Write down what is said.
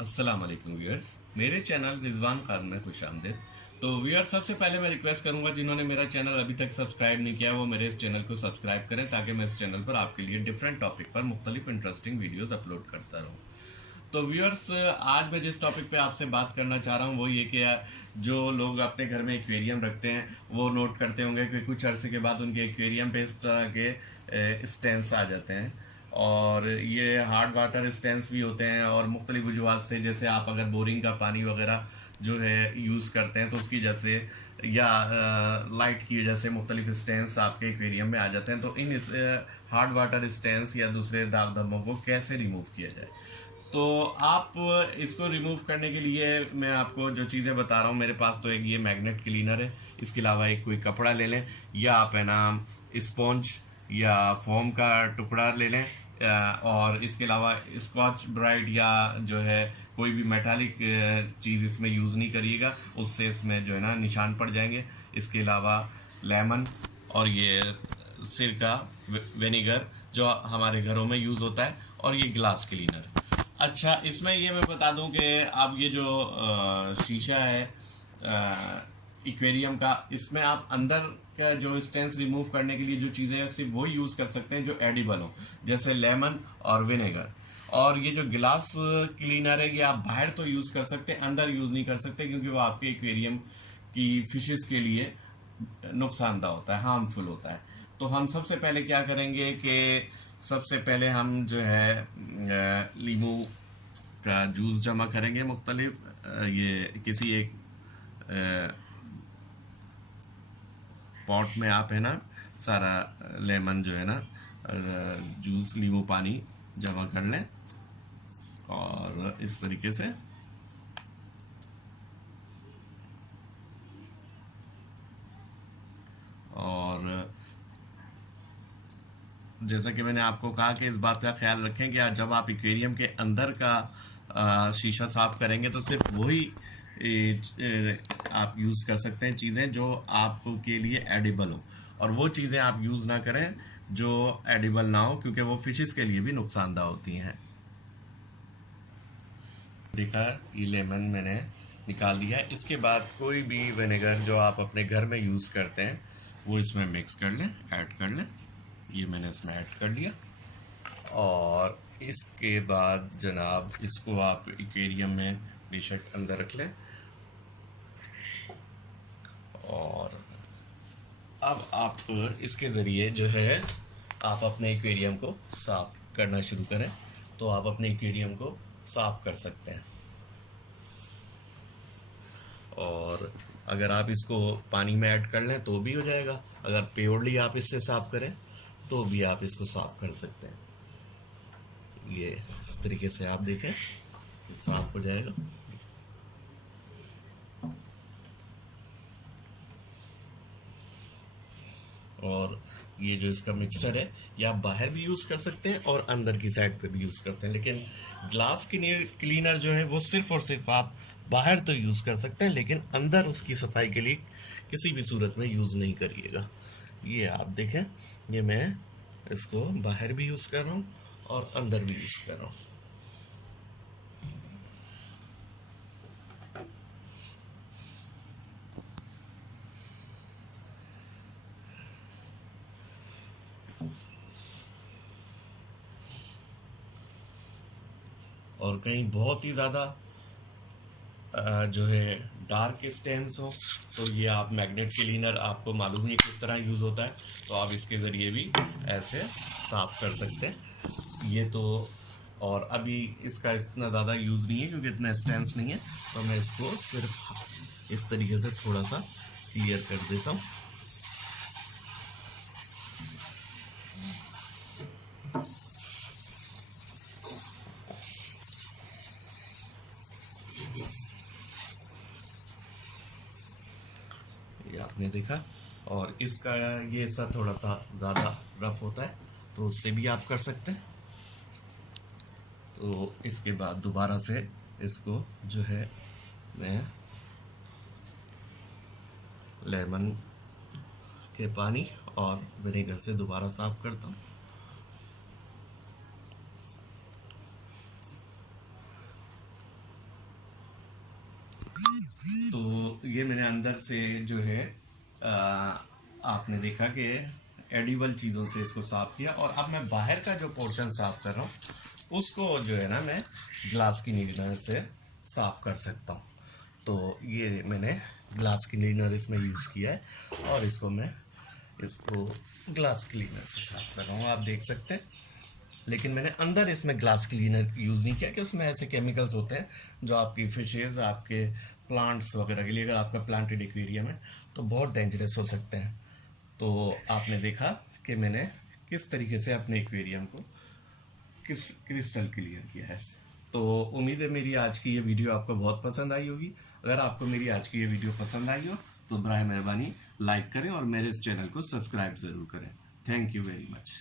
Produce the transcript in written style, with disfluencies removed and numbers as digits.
अस्सलाम वालेकुम व्यूअर्स, मेरे चैनल रिजवान खान में खुश आमदीद। तो व्यूअर्स, सबसे पहले मैं रिक्वेस्ट करूंगा जिन्होंने मेरा चैनल अभी तक सब्सक्राइब नहीं किया वो मेरे इस चैनल को सब्सक्राइब करें ताकि मैं इस चैनल पर आपके लिए डिफरेंट टॉपिक पर मुख्तलिफ इंटरेस्टिंग वीडियोस अपलोड करता रहूं। तो व्यूअर्स, आज मैं जिस टॉपिक पे आपसे बात करना चाह रहा हूँ वो ये कि जो लोग अपने घर में एक्वेरियम रखते हैं वो नोट करते होंगे कि कुछ अरसे के बाद उनके एक्वेरियम पे इस तरह के स्टेंस आ जाते हैं। और ये हार्ड वाटर स्टेंस भी होते हैं और मुख्तलिफ वजूहत से, जैसे आप अगर बोरिंग का पानी वगैरह जो है यूज़ करते हैं तो उसकी वजह से या लाइट की वजह से मुख्तलिफ स्टेंस आपके एक्वेरियम में आ जाते हैं। तो इन हार्ड वाटर स्टेंस या दूसरे दाग धब्बों को कैसे रिमूव किया जाए, तो आप इसको रिमूव करने के लिए मैं आपको जो चीज़ें बता रहा हूँ, मेरे पास तो एक ये मैग्नेट क्लीनर है, इसके अलावा एक कोई कपड़ा ले लें या आप है ना स्पॉन्ज या फोम का टुकड़ा ले लें, और इसके अलावा स्कॉच ब्राइट या जो है कोई भी मेटालिक चीज़ इसमें यूज़ नहीं करिएगा, उससे इसमें जो है ना निशान पड़ जाएंगे। इसके अलावा लेमन और ये सिरका विनेगर जो हमारे घरों में यूज़ होता है, और ये ग्लास क्लीनर। अच्छा, इसमें ये मैं बता दूं कि आप ये जो शीशा है एक्वेरियम का, इसमें आप अंदर का जो स्टेंस रिमूव करने के लिए जो चीज़ें हैं सिर्फ वो यूज़ कर सकते हैं जो एडिबल हो, जैसे लेमन और विनेगर। और ये जो गिलास क्लीनर है ये आप बाहर तो यूज़ कर सकते हैं, अंदर यूज़ नहीं कर सकते क्योंकि वो आपके एक्वेरियम की फिशेस के लिए नुकसानदाह होता है, हार्मफुल होता है। तो हम सबसे पहले क्या करेंगे कि सबसे पहले हम जो है लीमू का जूस जमा करेंगे मुख्तलिफ ये किसी एक पॉट में आप है ना सारा लेमन जो है ना जूस लीमू पानी जमा कर लें, और इस तरीके से और जैसा कि मैंने आपको कहा कि इस बात का ख्याल रखें कि जब आप एक्वेरियम के अंदर का शीशा साफ करेंगे तो सिर्फ वही आप यूज़ कर सकते हैं चीज़ें जो आपके लिए एडिबल हो, और वो चीज़ें आप यूज़ ना करें जो एडिबल ना हो क्योंकि वो फिशेस के लिए भी नुकसानदाह होती हैं। देखा, ये लेमन मैंने निकाल दिया है। इसके बाद कोई भी विनेगर जो आप अपने घर में यूज़ करते हैं वो इसमें मिक्स कर लें, ऐड कर लें। ये मैंने इसमें ऐड कर लिया, और इसके बाद जनाब इसको आप एक्वेरियम में बेशक अंदर रख लें। और अब आप इसके ज़रिए जो है आप अपने एक्वेरियम को साफ करना शुरू करें, तो आप अपने एक्वेरियम को साफ कर सकते हैं। और अगर आप इसको पानी में ऐड कर लें तो भी हो जाएगा, अगर प्योरली आप इससे साफ करें तो भी आप इसको साफ कर सकते हैं। ये इस तरीके से आप देखें साफ हो जाएगा। और ये जो इसका मिक्सचर है ये आप बाहर भी यूज़ कर सकते हैं और अंदर की साइड पे भी यूज़ करते हैं, लेकिन ग्लास क्लीनर जो है वो सिर्फ और सिर्फ आप बाहर तो यूज़ कर सकते हैं लेकिन अंदर उसकी सफाई के लिए किसी भी सूरत में यूज़ नहीं करिएगा। ये आप देखें, ये मैं इसको बाहर भी यूज़ कर रहा हूँ और अंदर भी यूज़ कर रहा हूँ। और कहीं बहुत ही ज़्यादा जो है डार्क स्टेन्स हो तो ये आप मैग्नेट क्लीनर, आपको मालूम ही किस तरह यूज़ होता है, तो आप इसके ज़रिए भी ऐसे साफ कर सकते हैं। ये तो, और अभी इसका इतना ज़्यादा यूज़ नहीं है क्योंकि इतना स्टेंस नहीं है, तो मैं इसको सिर्फ इस तरीके से थोड़ा सा क्लियर कर देता हूँ। ये आपने देखा, और इसका ये सा थोड़ा सा ज़्यादा रफ होता है तो उससे भी आप कर सकते हैं। तो इसके बाद दोबारा से इसको जो है मैं लेमन के पानी और विनेगर से दोबारा साफ करता हूँ। तो ये मैंने अंदर से जो है आपने देखा कि एडिबल चीज़ों से इसको साफ किया, और अब मैं बाहर का जो पोर्शन साफ कर रहा हूँ उसको जो है ना मैं ग्लास क्लीनर से साफ कर सकता हूँ। तो ये मैंने ग्लास क्लीनर इसमें यूज़ किया है और इसको मैं इसको ग्लास क्लीनर से साफ कर रहा हूँ, आप देख सकते हैं। लेकिन मैंने अंदर इसमें ग्लास क्लीनर यूज़ नहीं किया कि उसमें ऐसे केमिकल्स होते हैं जो आपकी फिशेज, आपके प्लांट्स वगैरह के लिए, अगर आपका प्लांटेड एक्वेरियम है तो बहुत डेंजरस हो सकते हैं। तो आपने देखा कि मैंने किस तरीके से अपने एक्वेरियम को क्रिस्टल क्लियर किया है। तो उम्मीद है मेरी आज की ये वीडियो आपको बहुत पसंद आई होगी। अगर आपको मेरी आज की ये वीडियो पसंद आई हो तो बराए मेहरबानी लाइक करें और मेरे इस चैनल को सब्सक्राइब ज़रूर करें। Thank you very much.